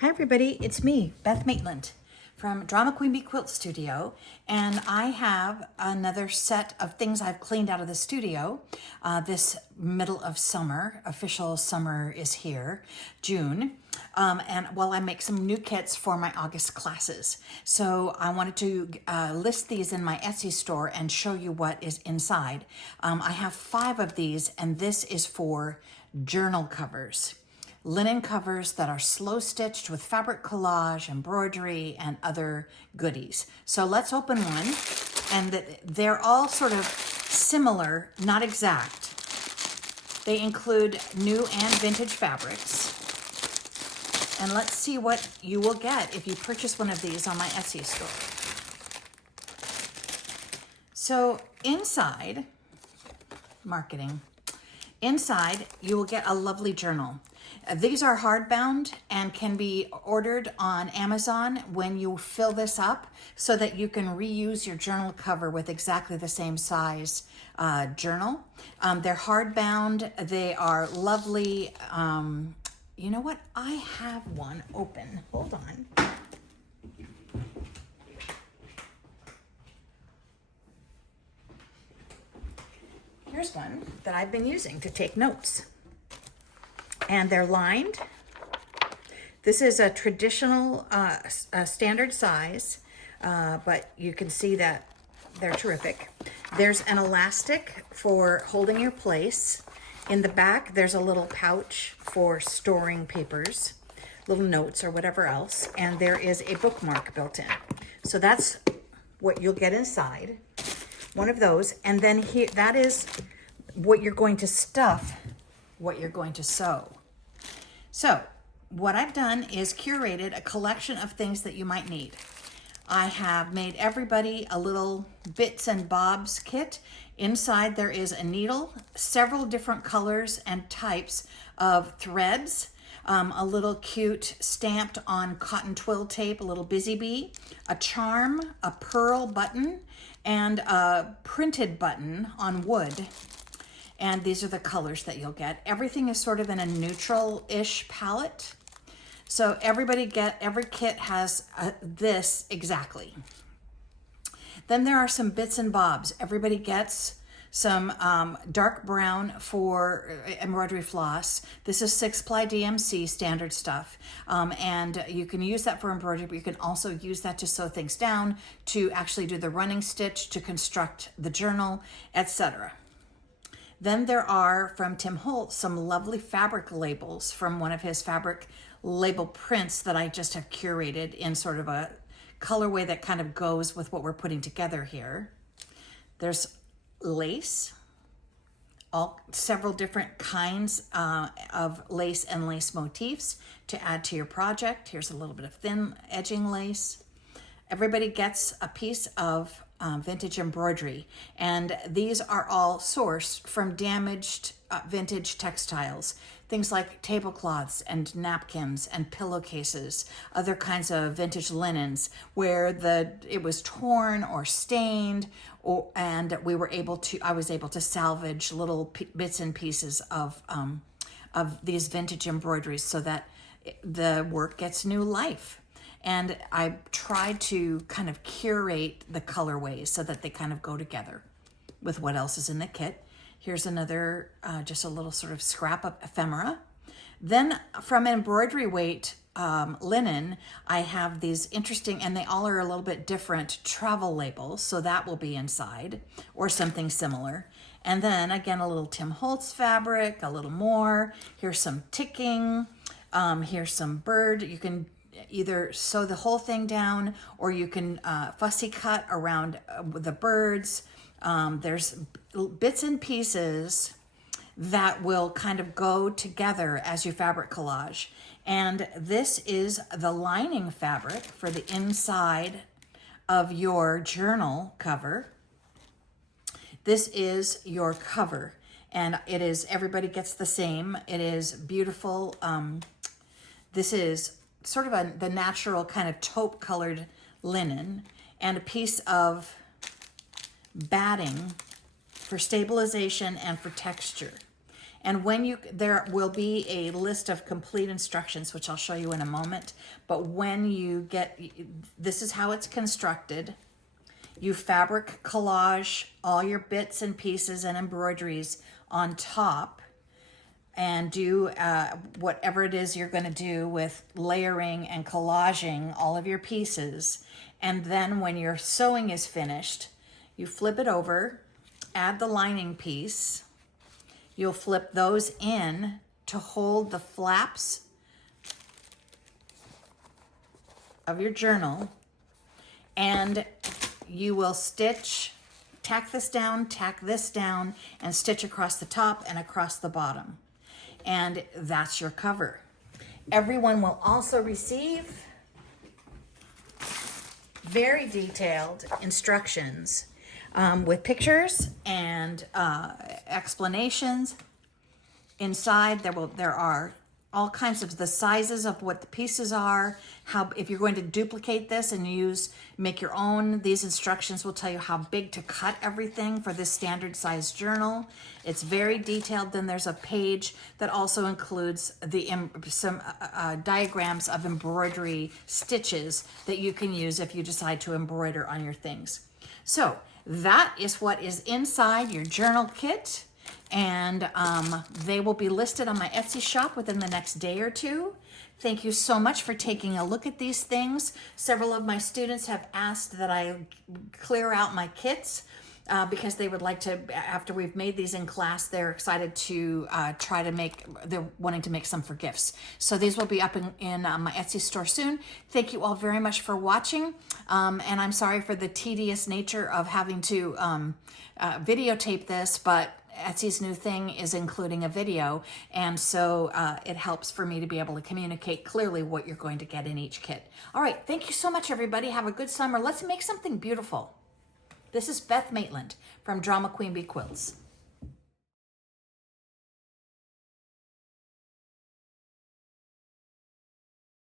Hi everybody, it's me, Beth Maitland from DramaQueenBee Quilt Studio, and I have another set of things I've cleaned out of the studio. This middle of summer, official summer is here, June, and while I make some new kits for my August classes. So I wanted to list these in my Etsy store and show you what is inside. I have 5 of these, and this is for journal covers. Linen covers that are slow stitched with fabric collage, embroidery, and other goodies. So let's open one, and they're all sort of similar, not exact. They include new and vintage fabrics. And let's see what you will get if you purchase one of these on my Etsy store. So inside, marketing, inside you will get a lovely journal. These are hardbound and can be ordered on Amazon when you fill this up so that you can reuse your journal cover with exactly the same size journal. They're hardbound. They are lovely. You know what? I have one open. Hold on. Here's one that I've been using to take notes. And they're lined. This is a traditional standard size, but you can see that they're terrific. There's an elastic for holding your place. In the back, there's a little pouch for storing papers, little notes or whatever else, and there is a bookmark built in. So that's what you'll get inside, one of those, and then here, that is what you're going to stuff, what you're going to sew. So what I've done is curated a collection of things that you might need. I have made everybody a little bits and bobs kit. Inside there is a needle, several different colors and types of threads, a little cute stamped on cotton twill tape, a little busy bee, a charm, a pearl button, and a printed button on wood. And these are the colors that you'll get. Everything is sort of in a neutral-ish palette. So every kit has this exactly. Then there are some bits and bobs. Everybody gets some dark brown for embroidery floss. This is 6-ply DMC standard stuff. And you can use that for embroidery, but you can also use that to sew things down, to actually do the running stitch, to construct the journal, etc. Then there are, from Tim Holtz, some lovely fabric labels from one of his fabric label prints that I just have curated in sort of a colorway that kind of goes with what we're putting together here. There's lace, several different kinds of lace and lace motifs to add to your project. Here's a little bit of thin edging lace. Everybody gets a piece of vintage embroidery, and these are all sourced from damaged vintage textiles, things like tablecloths and napkins and pillowcases, other kinds of vintage linens where it was torn or stained, and I was able to salvage little bits and pieces of these vintage embroideries so that the work gets new life. And I tried to kind of curate the colorways so that they kind of go together with what else is in the kit. Here's another, just a little sort of scrap of ephemera. Then from embroidery weight linen, I have these interesting, and they all are a little bit different, travel labels. So that will be inside, or something similar. And then again, a little Tim Holtz fabric, a little more. Here's some ticking. Here's some bird. You can either sew the whole thing down, or you can fussy cut around the birds. There's bits and pieces that will kind of go together as you fabric collage. And this is the lining fabric for the inside of your journal cover. This is your cover, and it is, everybody gets the same. It is beautiful. This is sort of the natural kind of taupe colored linen, and a piece of batting for stabilization and for texture. And there will be a list of complete instructions, which I'll show you in a moment. But when you this is how it's constructed. You fabric collage all your bits and pieces and embroideries on top, and do whatever it is you're going to do with layering and collaging all of your pieces. And then when your sewing is finished, you flip it over, add the lining piece. You'll flip those in to hold the flaps of your journal, and you will tack this down, and stitch across the top and across the bottom. And that's your cover. Everyone will also receive very detailed instructions with pictures and explanations. Inside there are all kinds of the sizes of what the pieces are, how, if you're going to duplicate this and make your own, these instructions will tell you how big to cut everything for this standard size journal. It's very detailed. Then there's a page that also includes some diagrams of embroidery stitches that you can use if you decide to embroider on your things. So that is what is inside your journal kit. And they will be listed on my Etsy shop within the next day or two. Thank you so much for taking a look at these things. Several of my students have asked that I clear out my kits because they would like to, after we've made these in class, they're excited to they're wanting to make some for gifts. So these will be up in my Etsy store soon. Thank you all very much for watching. And I'm sorry for the tedious nature of having to videotape this, but Etsy's new thing is including a video, and so it helps for me to be able to communicate clearly what you're going to get in each kit. All right, thank you so much, everybody. Have a good summer. Let's make something beautiful. This is Beth Maitland from DramaQueenBee Quilts.